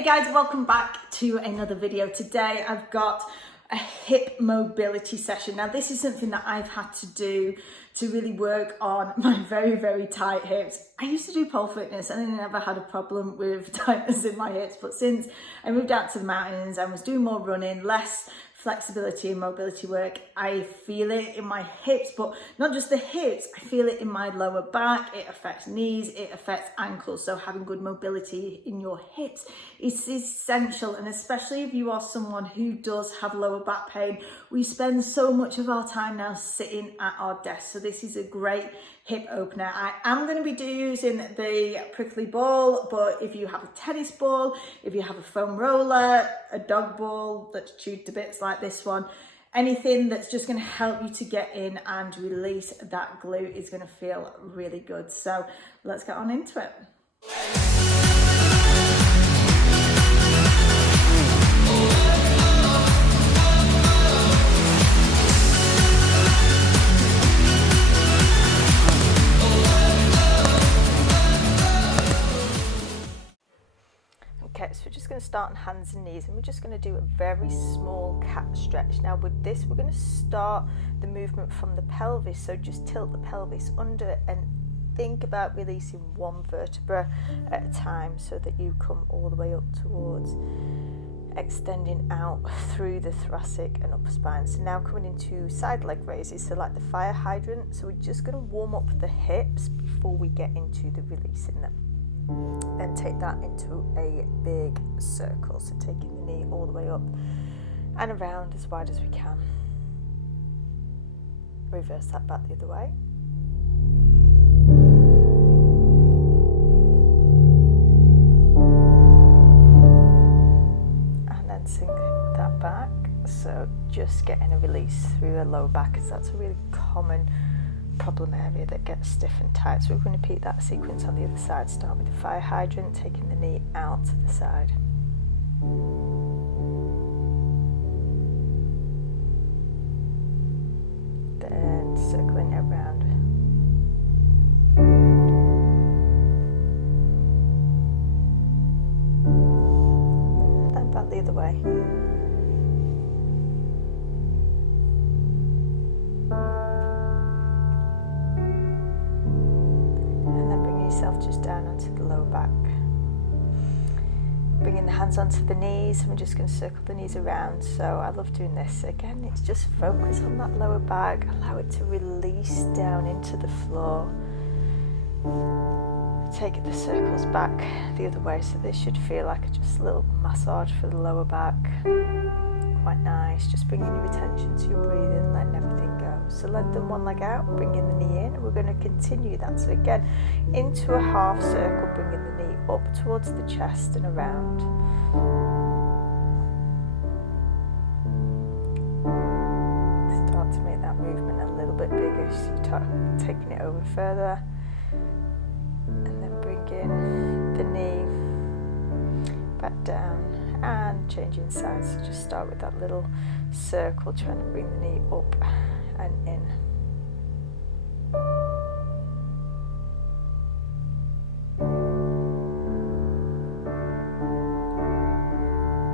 Hey guys, welcome back to another video. Today I've got a hip mobility session. Now this is something that I've had to do to really work on my very tight hips. I used to do pole fitness and I never had a problem with tightness in my hips, but since I moved out to the mountains and was doing more running, less flexibility and mobility work, I feel it in my hips, but not just the hips, I feel it in my lower back. It affects knees, it affects ankles. So having good mobility in your hips is essential, and especially if you are someone who does have lower back pain. We spend so much of our time now sitting at our desk, so this is a great hip opener. I am going to be using the prickly ball, but if you have a tennis ball, if you have a foam roller, a dog ball that's chewed to bits like this one, anything that's just going to help you to get in and release that glute is going to feel really good. So let's get on into it. Okay, so we're just going to start on hands and knees, and we're just going to do a very small cat stretch. Now with this, we're going to start the movement from the pelvis, so just tilt the pelvis under and think about releasing one vertebra at a time so that you come all the way up towards extending out through the thoracic and upper spine. So now coming into side leg raises, so like the fire hydrant. So we're just going to warm up the hips before we get into the releasing them. Then take that into a big circle, so taking the knee all the way up and around as wide as we can. Reverse that back the other way. And then sink that back, so just getting a release through the lower back, as that's a really common problem area that gets stiff and tight. So we're going to repeat that sequence on the other side. Start with the fire hydrant, taking the knee out to the side. Then circling around. Then back the other way. Just down onto the lower back. Bringing the hands onto the knees, and we're just going to circle the knees around. So I love doing this. Again, it's just focus on that lower back, allow it to release down into the floor. Take the circles back the other way, so this should feel like just a little massage for the lower back. Quite nice. Just bringing your attention to your breathing, letting everything go. So lengthen one leg out, bringing the knee in, and we're going to continue that. So again, into a half circle, bringing the knee up towards the chest and around. Start to make that movement a little bit bigger, so you're taking it over further. And then bringing the knee back down and changing sides. So just start with that little circle, trying to bring the knee up and in.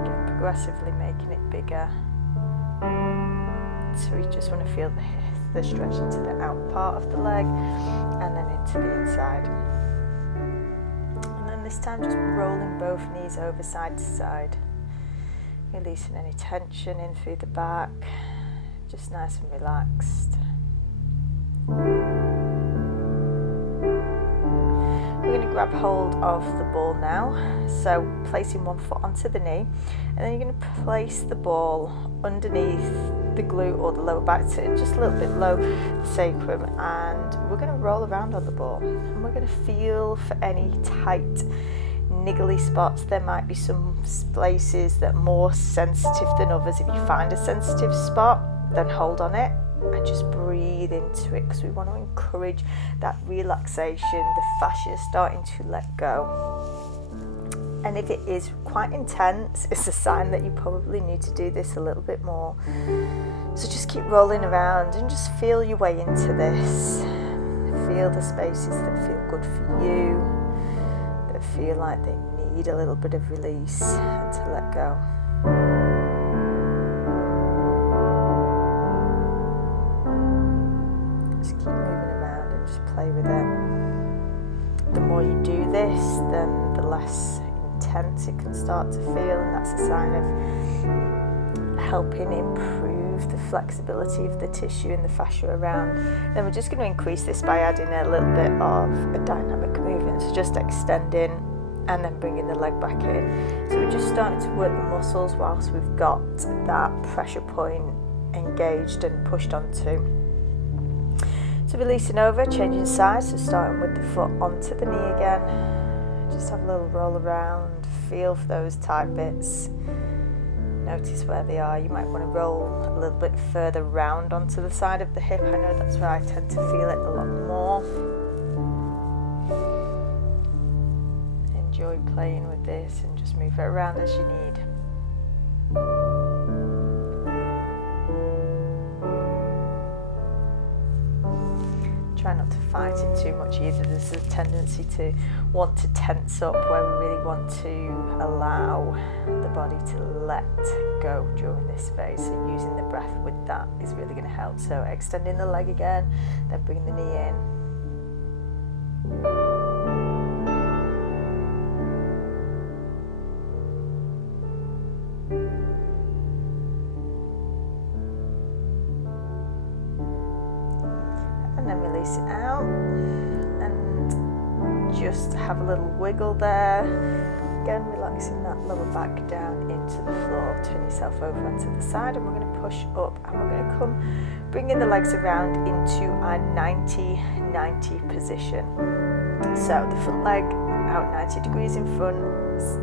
Again, progressively making it bigger. So we just want to feel the stretch into the out part of the leg and then into the inside. This time just rolling both knees over side to side, releasing any tension in through the back, just nice and relaxed. We're going to grab hold of the ball now, so placing one foot onto the knee, and then you're going to place the ball underneath the glute or the lower back, to just a little bit low the sacrum, and we're going to roll around on the ball, and we're going to feel for any tight niggly spots. There might be some places that are more sensitive than others. If you find a sensitive spot, then hold on it and just breathe into it, because we want to encourage that relaxation, the fascia starting to let go. And if it is quite intense, it's a sign that you probably need to do this a little bit more. So just keep rolling around and just feel your way into this. Feel the spaces that feel good for you, that feel like they need a little bit of release and to let go. Just keep moving around and just play with it. The more you do this, then the less intense it can start to feel, and that's a sign of helping improve the flexibility of the tissue and the fascia around. Then we're just going to increase this by adding a little bit of a dynamic movement, so just extending and then bringing the leg back in. So we're just starting to work the muscles whilst we've got that pressure point engaged and pushed onto. So releasing over, changing sides, so starting with the foot onto the knee again. Just have a little roll around, feel for those tight bits. Notice where they are. You might want to roll a little bit further round onto the side of the hip. I know that's where I tend to feel it a lot more. Enjoy playing with this and just move it around as you need. Try not to fight it too much either. There's a tendency to want to tense up, where we really want to allow the body to let go during this phase. So using the breath with that is really going to help. So extending the leg again, then bring the knee in. And then release it out and just have a little wiggle there. Again, relaxing that lower back down into the floor. Turn yourself over onto the side, and we're going to push up, and we're going to come bringing the legs around into our 90-90 position. So the front leg out 90 degrees in front,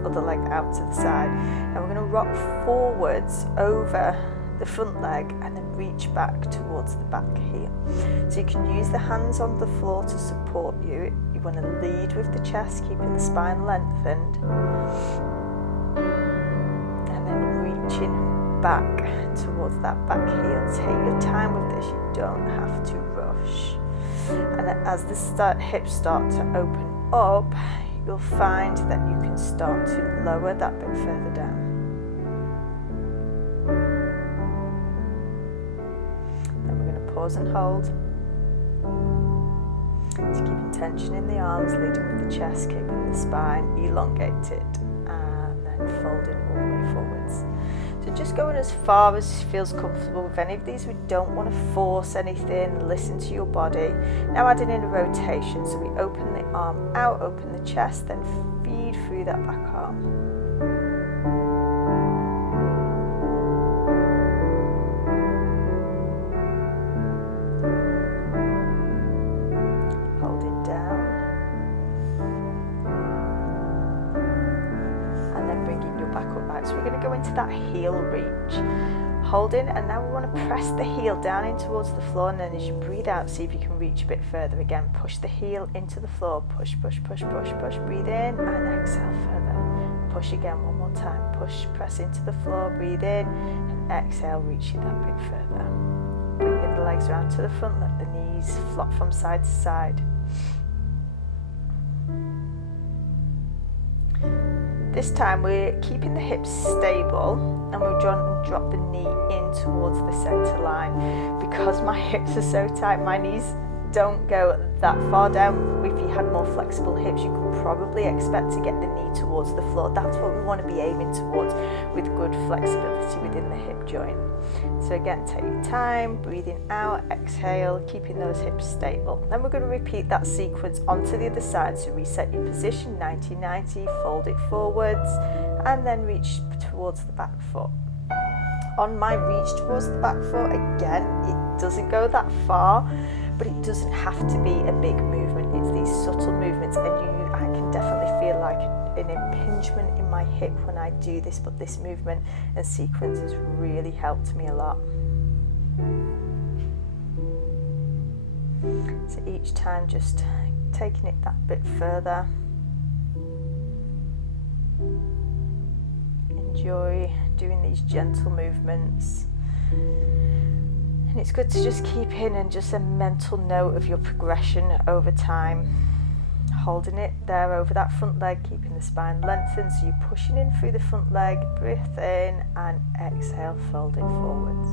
other leg out to the side, and we're going to rock forwards over the front leg and then reach back towards the back heel. So you can use the hands on the floor to support you. You want to lead with the chest, keeping the spine lengthened, and then reaching back towards that back heel. Take your time with this, you don't have to rush. And as the hips start to open up, you'll find that you can start to lower that bit further down. Pause and hold. Just keeping tension in the arms, leading with the chest, keeping the spine elongated, and then folding all the way forwards. So just going as far as feels comfortable with any of these. We don't want to force anything, listen to your body. Now adding in a rotation, so we open the arm out, open the chest, then feed through that back arm. So we're going to go into that heel reach, holding, and now we want to press the heel down in towards the floor, and then as you breathe out, see if you can reach a bit further. Again, push the heel into the floor, push, push, push, push, push, breathe in and exhale further. Push again one more time, push, press into the floor, breathe in and exhale, reaching that bit further. Bringing the legs around to the front, let the knees flop from side to side. This time we're keeping the hips stable, and we're trying to drop the knee in towards the center line. Because my hips are so tight, my knees don't go that far down. If you had more flexible hips, you could probably expect to get the knee towards the floor. That's what we want to be aiming towards, with good flexibility within the hip joint. So again, take your time, breathing out, exhale, keeping those hips stable. Then we're going to repeat that sequence onto the other side. So reset your position, 90-90, fold it forwards, and then reach towards the back foot. On my reach towards the back foot, again, it doesn't go that far, but it doesn't have to be a big movement. It's these subtle movements, and I can definitely feel like an impingement in my hip when I do this, but this movement and sequence has really helped me a lot. So each time just taking it that bit further. Enjoy doing these gentle movements. And it's good to just keep in and just a mental note of your progression over time. holding it there over that front leg, keeping the spine lengthened, so you're pushing in through the front leg, breath in and exhale, folding forwards.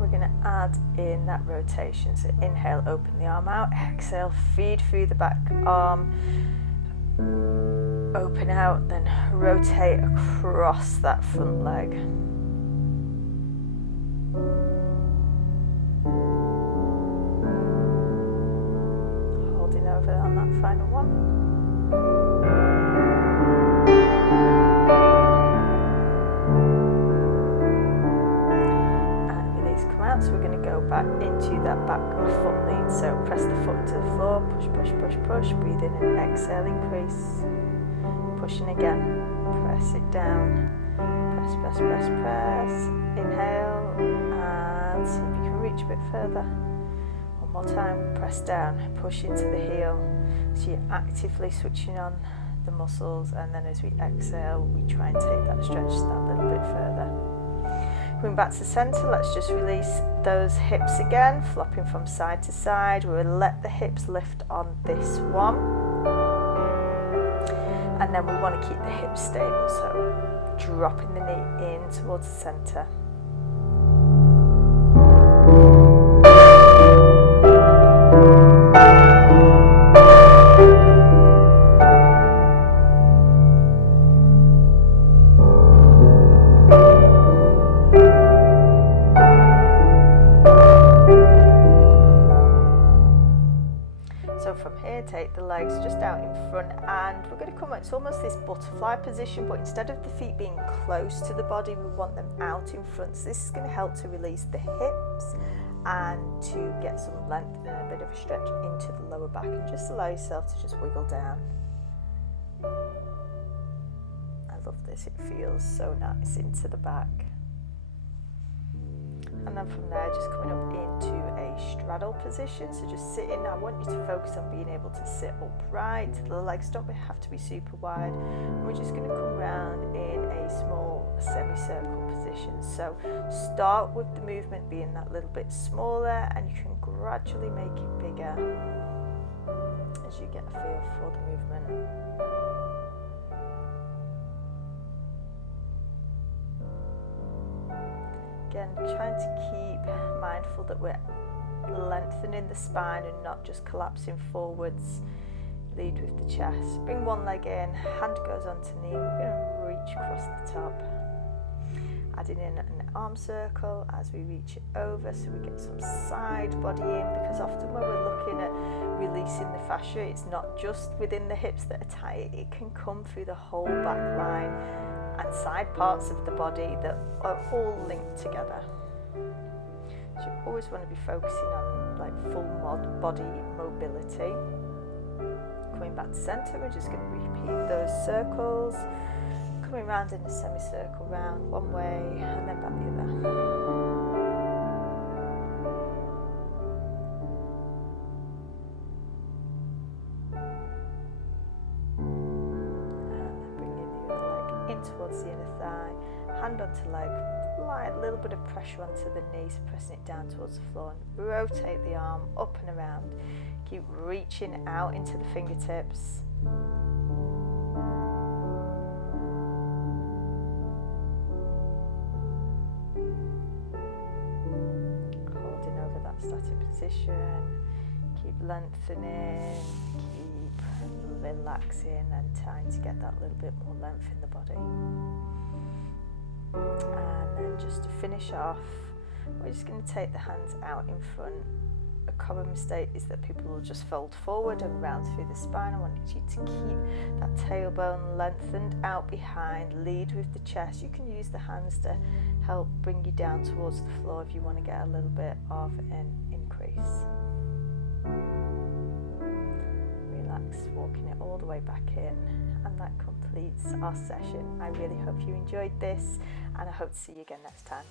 We're going to add in that rotation, so inhale, open the arm out, exhale, feed through the back arm, open out, then rotate across that front leg. Holding over on that final one. And release, come out. So we're going to go back into that back foot lean. So press the foot into the floor, push, push, push, push, breathe in and exhale, increase. Pushing again, press it down, press, press, press, press, inhale, and see if you can reach a bit further. One more time, press down, push into the heel, so you're actively switching on the muscles, and then as we exhale, we try and take that stretch that little bit further. Coming back to center, let's just release those hips again, flopping from side to side. We'll let the hips lift on this one. And then we want to keep the hips stable, so dropping the knee in towards the centre. So from here, take the legs just out in front, and we're going to come, it's almost this butterfly position, but instead of the feet being close to the body, we want them out in front. So this is going to help to release the hips and to get some length and a bit of a stretch into the lower back, and just allow yourself to just wiggle down. I love this, it feels so nice into the back. And then from there, just coming up into a straddle position. So just sitting, I want you to focus on being able to sit upright. The legs don't have to be super wide. And we're just going to come round in a small semicircle position. So start with the movement being that little bit smaller, and you can gradually make it bigger as you get a feel for the movement. Again, trying to keep mindful that we're lengthening the spine and not just collapsing forwards. Lead with the chest. Bring one leg in, hand goes onto knee. We're going to reach across the top. Adding in an arm circle as we reach it over, so we get some side body in, because often when we're looking at releasing the fascia, it's not just within the hips that are tight, it can come through the whole back line and side parts of the body that are all linked together. So you always want to be focusing on like full body mobility. Coming back to centre, we're just going to repeat those circles, coming round in a semicircle round one way and then back the other. Towards the inner thigh, hand onto leg, light little bit of pressure onto the knees, pressing it down towards the floor, and rotate the arm up and around. Keep reaching out into the fingertips. Holding over that static position, keep lengthening, keep relaxing and trying to get that little bit more length in the body. And then just to finish off, we're just going to take the hands out in front. A common mistake is that people will just fold forward and round through the spine. I want you to keep that tailbone lengthened out behind, lead with the chest. You can use the hands to help bring you down towards the floor if you want to get a little bit of an increase. Walking it all the way back in, and that completes our session. I really hope you enjoyed this, and I hope to see you again next time.